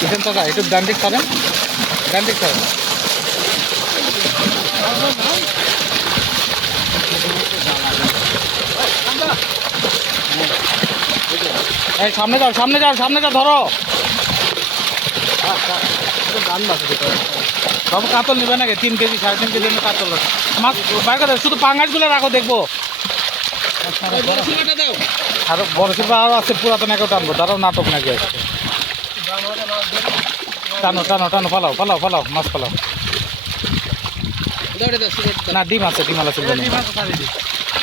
কিষেন চাচা একটু ডান দিক সরেন, ডান দিক সরেন। এই সামনে যাও, সামনে যাও, সামনে যাও, ধরো। বাবু কাতল নেবে নাকি? 3 কেজি 3.5 কেজি কাতল মাছ বাইর করে শুধু পাঙ্গাসগুলো রাখো, দেখবো। আর বড় শিল্প আরও আছে, পুরাতন একেও টানবো, তারাও নাটক নাকি আসছে। টানো টানো টানো, ফালাও ফালাও ফালাও, মাছ ফালাও। না ডিম আছে, ডিম আলা ছিল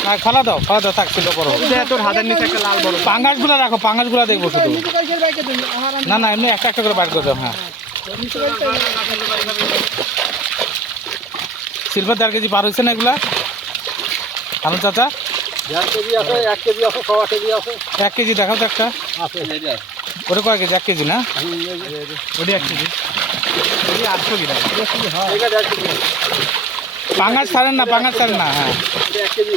না, ফালা দাও ফালা দাও, থাক ছিল বড়। তোর হাতের নিচে একটা লাল বড় পাঙ্গাসগুলো রাখো, পাঙ্গাসগুলো দেখবো শুধু। না না এমনি একটা একটা করে বাইর করে দাও। হ্যাঁ সিলভার 1.5 কেজি পার হয়েছে না এগুলা? আনন্দ চাচা 1.5 কেজি আছে, 1 কেজি আছে, 1.5 কেজি আছে। 1 কেজি দেখাও তো একটা। ওটা কয় কেজি? 1 কেজি না? ওটা 1 কেজি। 800 গ্রাম। পাঙ্গাস ছাড়েন না, পাঙ্গাস ছাড়েন না। হ্যাঁ 1 কেজি।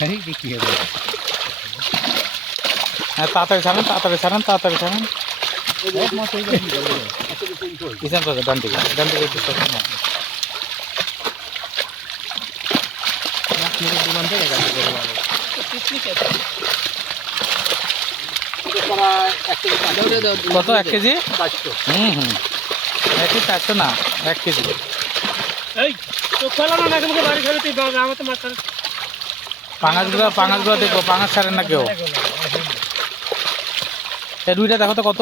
1 কেজি আছে। হ্যাঁ তাড়াতাড়ি ছাড়েন, তাড়াতাড়ি ছাড়েন, তাড়াতাড়ি ছাড়েন। কিষেন চাচা ডান দিকে, ডান দিকে একটু সরেন। কত 1 কেজি? হুম হুম 400 না, 1 কেজি। পাঙাশগুলো দেখবো, পাঙাশ ছাড়েন না কেউ। এই রুইটা দেখো তো কত?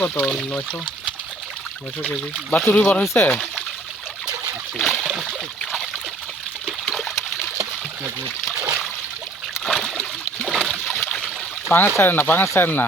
কত 900 কেজি। বাচ্চা রুই বড় হয়েছে? পাঙাশ ছাড়েন না, পাঙাশ ছাড়েন না।